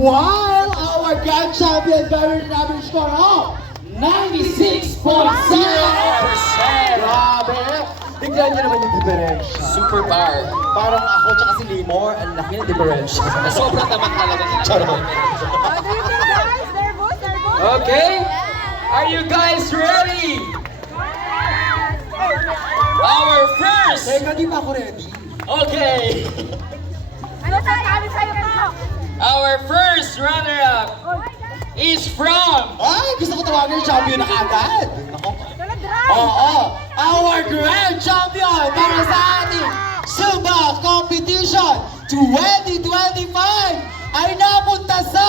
While our grand champion very average score of 96.0%! Grabe! Tignan niyo naman yung diferensya. Super bar. Parang ako tsaka si Limor, ang laki ng diferensya. Sobrang naman talaga niya. Charot. Okay? Are you guys ready? Our first! Teka, di pa ako ready. Okay. Ano sabi sa'yo po? Our first runner-up is from... Ay, gusto ko tawagan yung champion na kaagad. Ako. Dala-dry! Oo, our grand champion para sa ating Zumba Competition 2025 ay napunta sa...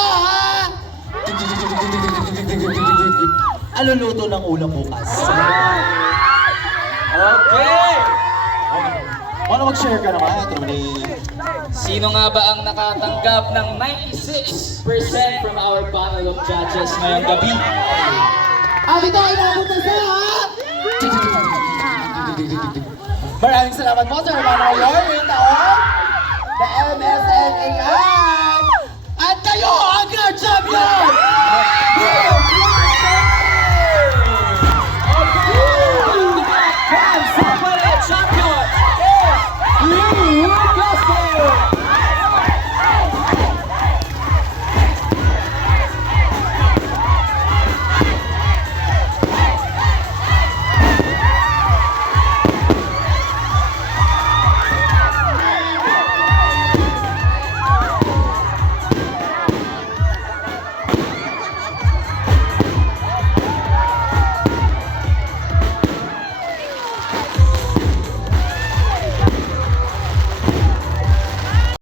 Aluluto ng ulam bukas. Okay! Ano mag-share ka naman, Tony? Sino nga ba ang nakatanggap ng 96% from our panel of judges ngayong gabi? At ito ay napunta sa... Maraming salamat po sa Hermano Mayor, yung taon, the MSNAI,